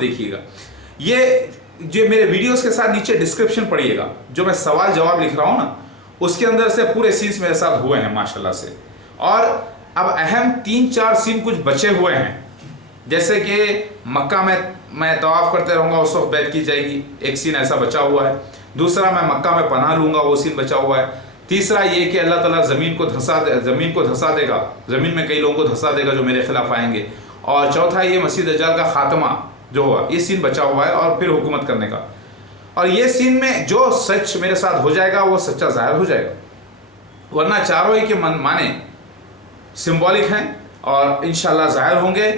देखिएगा। ये जो मेरे वीडियोस के साथ नीचे डिस्क्रिप्शन पढ़िएगा, जो मैं सवाल जवाब लिख रहा हूँ ना, उसके अंदर से पूरे सीन्स मेरे साथ हुए हैं माशाल्लाह से। और अब अहम 3-4 सीन कुछ बचे हुए हैं, जैसे कि मक्का में मैं तवाफ़ करते रहूँगा, उस वक्त बैत की जाएगी, एक सीन ऐसा बचा हुआ है। दूसरा, मैं मक्का में पनाह लूँगा, वो सीन बचा हुआ है। तीसरा ये कि अल्लाह ताला ज़मीन को धंसा देगा, ज़मीन में कई लोगों को धंसा देगा जो मेरे खिलाफ आएंगे। और चौथा, ये मसीह दज्जाल का खात्मा जो हुआ, ये सीन बचा हुआ है, और फिर हुकूमत करने का। और ये सीन में जो सच मेरे साथ हो जाएगा वो सच्चा ज़ाहिर हो जाएगा, वरना चारों ही के माने सिंबॉलिक हैं और इंशाल्लाह ज़ाहिर होंगे।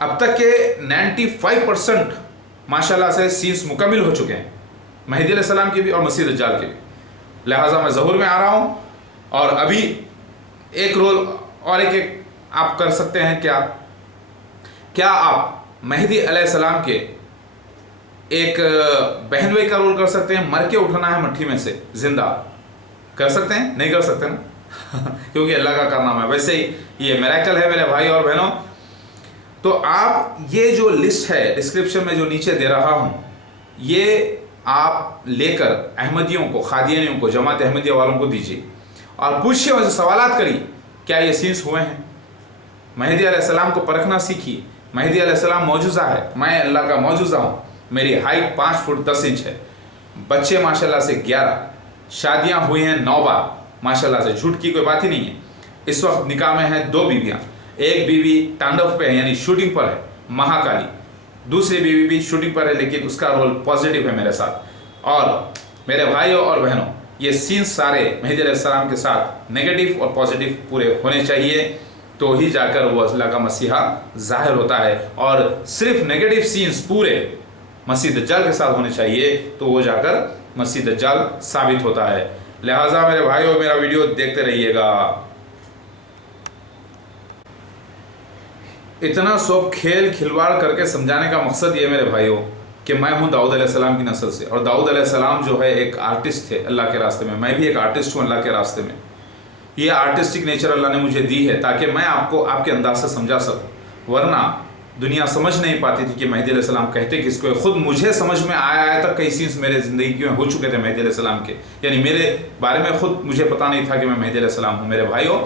अब तक के 95% माशाल्लाह से सीन्स मुकम्मिल हो चुके हैं, मेहदी अलैहिस्सलाम के भी और मसीह दज्जाल के भी। लिहाजा मैं ज़हूर में आ रहा हूँ, और अभी एक रोल और एक आप कर सकते हैं। क्या आप मेहदी अलैहिस्सलाम के एक बहन भाई का रोल कर सकते हैं? मर के उठना है मट्टी में से जिंदा, कर सकते हैं? नहीं कर सकते ना क्योंकि अल्लाह का कारनामा है। वैसे ही ये मिरेकल है मेरे भाई और बहनों। तो आप ये जो लिस्ट है डिस्क्रिप्शन में जो नीचे दे रहा हूँ, ये आप लेकर अहमदियों को, खादियानियों को, जमात अहमदिया वालों को दीजिए और पूछिए, उनसे सवालात करिए, क्या ये सीन्स हुए हैं? मेहदी अलैहिस्सलाम को परखना सीखिए। मेहदी अलैहिस्सलाम मौजूज़ा है, मैं अल्लाह का मौजूज़ा हूँ। मेरी हाइट 5 फुट 10 इंच है, बच्चे माशाल्लाह से 11, शादियाँ हुई हैं 9 बार माशाल्लाह से, झूठ की कोई बात ही नहीं है। इस वक्त निकाह में हैं 2 बीवियाँ, एक बीवी तांडव पे है यानी शूटिंग पर है, महाकाली, दूसरी बीवी भी शूटिंग पर है लेकिन उसका रोल पॉजिटिव है मेरे साथ। और मेरे भाइयों और बहनों, ये सीन्स सारे मेहदी अलैहिस्सलाम के साथ नेगेटिव और पॉजिटिव पूरे होने चाहिए, तो ही जाकर वो अल्लाह का मसीहा ज़ाहिर होता है। और सिर्फ नेगेटिव सीन्स पूरे मसीह दज्जाल के साथ होने चाहिए, तो वो जाकर मसीह दज्जाल साबित होता है। लिहाजा मेरे भाइयों, मेरा वीडियो देखते रहिएगा। इतना सब खेल खिलवाड़ करके समझाने का मकसद ये मेरे भाइयों कि मैं हूँ दाऊद अलैहिस्सलाम की नस्ल से, और दाऊद अलैहिस्सलाम जो है एक आर्टिस्ट थे अल्लाह के रास्ते में। मैं भी एक आर्टिस्ट हूँ अल्लाह के रास्ते में। ये आर्टिस्टिक नेचर अल्लाह ने मुझे दी है ताकि मैं आपको आपके अंदाज से समझा सकूँ, वरना दुनिया समझ नहीं पाती थी कि मेहदी अलैहिस्सलाम कहते किसको। खुद मुझे समझ में आया तक कई सीन्स मेरे ज़िंदगी में हो चुके थे मेहदी अलैहिस्सलाम के, यानी मेरे बारे में खुद मुझे पता नहीं था कि मैं मेहदी अलैहिस्सलाम हूँ मेरे भाइयों।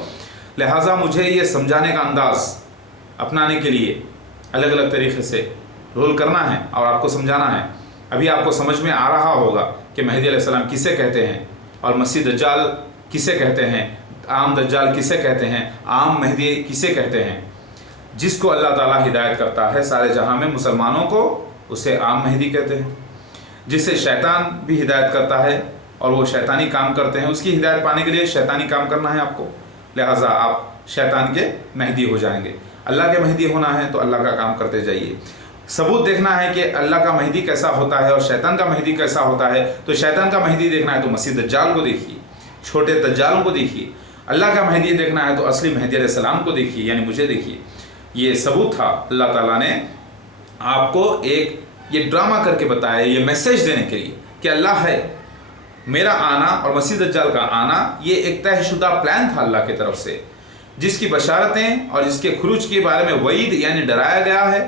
लिहाजा मुझे ये समझाने का अंदाज़ अपनाने के लिए अलग अलग तरीक़े से रोल करना है और आपको समझाना है। अभी आपको समझ में आ रहा होगा कि मेहदी अलैहिस्सलाम किसे कहते हैं और मसीह दज्जाल किसे कहते हैं, आम दज्जाल किसे कहते हैं, आम मेहदी किसे कहते हैं। जिसको अल्लाह ताला हिदायत करता है सारे जहां में मुसलमानों को, उसे आम मेहदी कहते हैं। जिससे शैतान भी हिदायत करता है और वो शैतानी काम करते हैं, उसकी हिदायत पाने के लिए शैतानी काम करना है आपको। लिहाजा आप शैतान के मेहदी हो जाएंगे। अल्लाह के मेहदी होना है तो अल्लाह का काम करते जाइए। सबूत देखना है कि अल्लाह का मेहदी कैसा होता है और शैतान का मेहदी कैसा होता है, तो शैतान का मेहदी देखना है तो मसीह दज्जाल को देखिए, छोटे दज्जालों को देखिए। अल्लाह का मेहदी देखना है तो असली मेहदी अलैहिस्सलाम को देखिए, यानी मुझे देखिए। ये सबूत था अल्लाह ताला ने आपको एक ये ड्रामा करके बताया, ये मैसेज देने के लिए कि अल्लाह है। मेरा आना और मसीह दज्जाल का आना ये एक तयशुदा प्लान था अल्लाह की तरफ से, जिसकी बशारतें और जिसके खुरूज के बारे में वईद यानी डराया गया है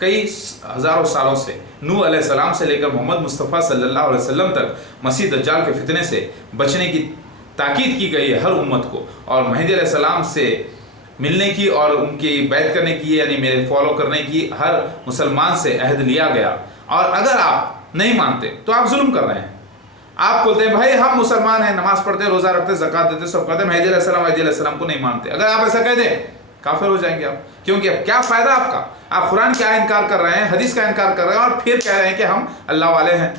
कई हज़ारों सालों से। नूह अलैहिस्सलाम से लेकर मोहम्मद मुस्तफ़ा सल्लल्लाहु अलैहि वसल्लम तक मसीह दज्जाल के फितने से बचने की ताकीद की गई है हर उम्मत को, और मेहदी अलैहिस्सलाम से मिलने की और उनकी बैत करने की यानी मेरे फॉलो करने की हर मुसलमान से अहद लिया गया। और अगर आप नहीं मानते तो आप जुल्म कर रहे हैं। आप बोलते हैं भाई हम मुसलमान हैं, नमाज पढ़ते, रोज़ा रखते, ज़कात देते, सब करते, मेहदी अलैहिस्सलाम को नहीं मानते। अगर आप ऐसा कह दें काफिर हो जाएंगे आप, क्योंकि अब क्या फ़ायदा आपका। आप कुरान का इनकार कर रहे हैं, हदीस का इनकार कर रहे हैं और फिर कह रहे हैं कि हम अल्लाह वाले हैं।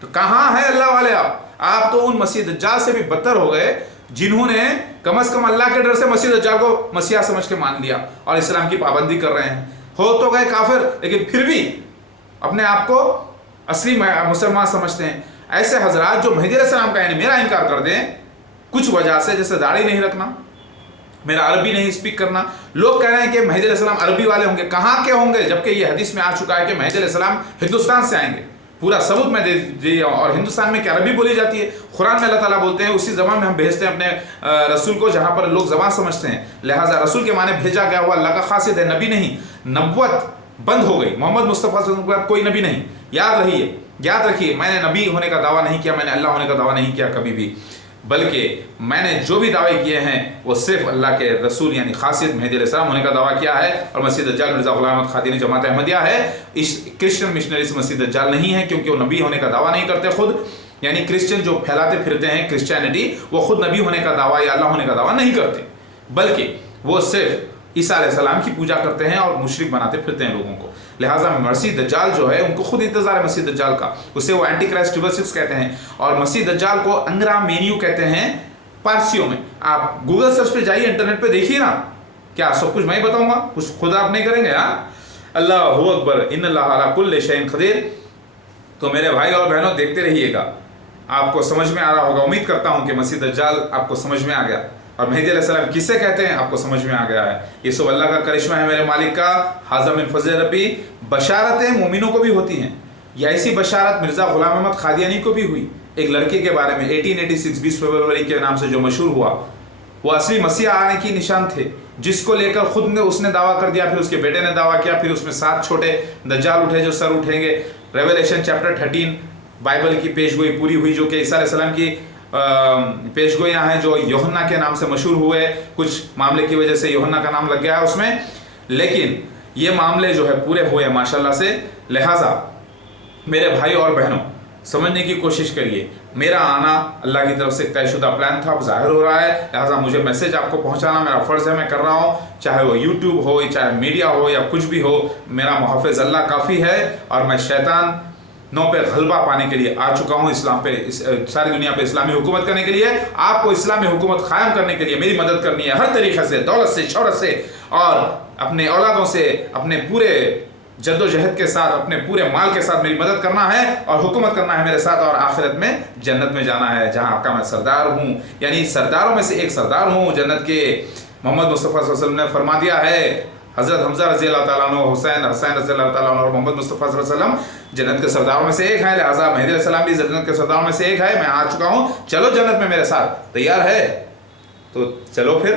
तो कहाँ है अल्लाह वाले आप तो उन मसीह दज्जाल से भी बदतर हो गए जिन्होंने कम से कम अल्लाह के डर से मसीह दज्जाल को मसीहा समझ के मान लिया और इस्लाम की पाबंदी कर रहे हैं। हो तो गए काफिर, लेकिन फिर भी अपने आप को असली मुसलमान समझते हैं। ऐसे हजरात जो मेहदी अलैहिस्सलाम का यानी मेरा इनकार कर दें कुछ वजह से, जैसे दाढ़ी नहीं रखना, मेरा अरबी नहीं स्पीक करना। लोग कह रहे हैं कि मेहदी अलैहिस्सलाम अरबी वाले होंगे, कहाँ के होंगे, जबकि ये हदीस में आ चुका है कि मेहदी अलैहिस्सलाम हिंदुस्तान से आएंगे। पूरा सबूत मैं दे दिया। और हिंदुस्तान में क्या अरबी बोली जाती है? कुरान में अल्लाह ताला बोलते हैं उसी ज़बान में हम भेजते हैं अपने रसूल को जहाँ पर लोग ज़बान समझते हैं। लिहाजा रसूल के माने भेजा गया हुआ अल्लाह का खासियत है, नबी नहीं। नबुवत बंद हो गई। मोहम्मद मुस्तफ़ा सल्लल्लाहु अलैहि वसल्लम के बाद कोई नबी नहीं। याद रखिए, मैंने नबी होने का दावा नहीं किया, मैंने अल्लाह होने का दावा नहीं किया कभी भी, बल्कि मैंने जो भी दावे किए हैं वो सिर्फ अल्लाह के रसूल यानी खासियत मेहदी अलैहिस्सलाम होने का दावा किया है। और मसीह दज्जाल मिर्ज़ा ग़ुलाम अहमद क़ादियानी जमात अहमदिया है, इस क्रिश्चियन मिशनरीज मसीह दज्जाल नहीं है, क्योंकि वो नबी होने का दावा नहीं करते खुद। यानी क्रिश्चियन जो फैलाते फिरते हैं क्रिश्चियनिटी, वो खुद नबी होने का दावा या अल्लाह होने का दावा नहीं करते, बल्कि वो सिर्फ ईसा अलैहिस्सलाम की पूजा करते हैं और मुशरिक बनाते फिरते हैं लोगों को। लिहाजा मसीह दज्जाल जो है, उनको खुद इंतजार है मसीह दज्जाल का, उसे वो एंटी क्राइस्ट 666 कहते हैं। और मसीह दज्जाल को अंगरा मेन्यू कहते हैं पारसियों में। आप गूगल सर्च पे जाइए, इंटरनेट पे देखिए ना, क्या सब कुछ मैं ही बताऊंगा, कुछ खुद आप नहीं करेंगे। अल्लाहु अकबर, इन्नल्लाह अला कुल्लि शैइन क़दीर। तो मेरे भाई और बहनों, देखते रहिएगा, आपको समझ में आ रहा होगा। उम्मीद करता हूँ कि मसीह दज्जाल आपको समझ में आ गया, और मेहदी अलैहिस्सलाम किसे कहते हैं आपको समझ में आ गया है। ये सब अल्लाह का करिश्मा है मेरे मालिक का। हाज़ा मिन फज़ल रब्बी। बशारतें मोमिनों को भी होती हैं, या ऐसी बशारत मिर्ज़ा ग़ुलाम अहमद क़ादियानी को भी हुई, एक लड़के के बारे में 1886 20 फरवरी के नाम से जो मशहूर हुआ। वो असली मसीह आने की निशान थे, जिसको लेकर खुद ने उसने दावा कर दिया, फिर उसके बेटे ने दावा किया, फिर उसमें 7 छोटे दज्जाल उठे जो सर उठेंगे। रेवलेशन चैप्टर 13 बाइबल की पेशगोई पूरी हुई, जो कि ईसा अलैहिस्सलाम की पेशगोइयाँ हैं, जो यूहन्ना के नाम से मशहूर हुए। कुछ मामले की वजह से यूहन्ना का नाम लग गया है उसमें, लेकिन ये मामले जो है पूरे हुए माशाल्लाह से। लिहाजा मेरे भाई और बहनों, समझने की कोशिश करिए, मेरा आना अल्लाह की तरफ से तयशुदा प्लान था, अब ज़ाहिर हो रहा है। लिहाजा मुझे मैसेज आपको पहुंचाना मेरा फ़र्ज़ है, मैं कर रहा हूँ, चाहे वो यूट्यूब हो, चाहे मीडिया हो, या कुछ भी हो। मेरा मुहाफ़िज़ अल्लाह काफ़ी है, और मैं शैतान नौ पे गलबा पाने के लिए आ चुका हूँ। इस्लाम पे, सारी दुनिया पे इस्लामी हुकूमत करने के लिए, आपको इस्लामी हुकूमत कायम करने के लिए मेरी मदद करनी है हर तरीक़े से, दौलत से, शौहरत से, और अपने औलादों से, अपने पूरे जद्दोजहद के साथ, अपने पूरे माल के साथ मेरी मदद करना है, और हुकूमत करना है मेरे साथ, और आखिरत में जन्नत में जाना है, जहाँ आपका मैं सरदार हूँ, यानी सरदारों में से एक सरदार हूँ जन्नत के। मोहम्मद मुस्तफ़ा सल्लल्लाहु अलैहि वसल्लम ने फरमा दिया है, हज़रत हमज़ा रज़ी अल्लाह तआला अन्हु, हुसैन रज़ी अल्लाह तआला अन्हु और मोहम्मद मुस्तफ़ा सल्लल्लाहु अलैहि वसल्लम जन्नत के सरदारों में से एक है। लिहाजा मेहदी अलैहिस्सलाम भी जन्नत के सरदारों में से एक है। मैं आ चुका हूँ, चलो जन्नत में मेरे साथ, तैयार है तो चलो फिर।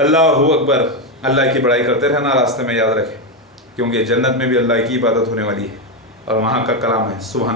अल्लाहु अकबर। अल्लाह की बड़ाई करते रहना रास्ते में, याद रखें, क्योंकि जन्नत में भी अल्लाह की इबादत होने वाली है, और वहाँ का कलाम है सुभान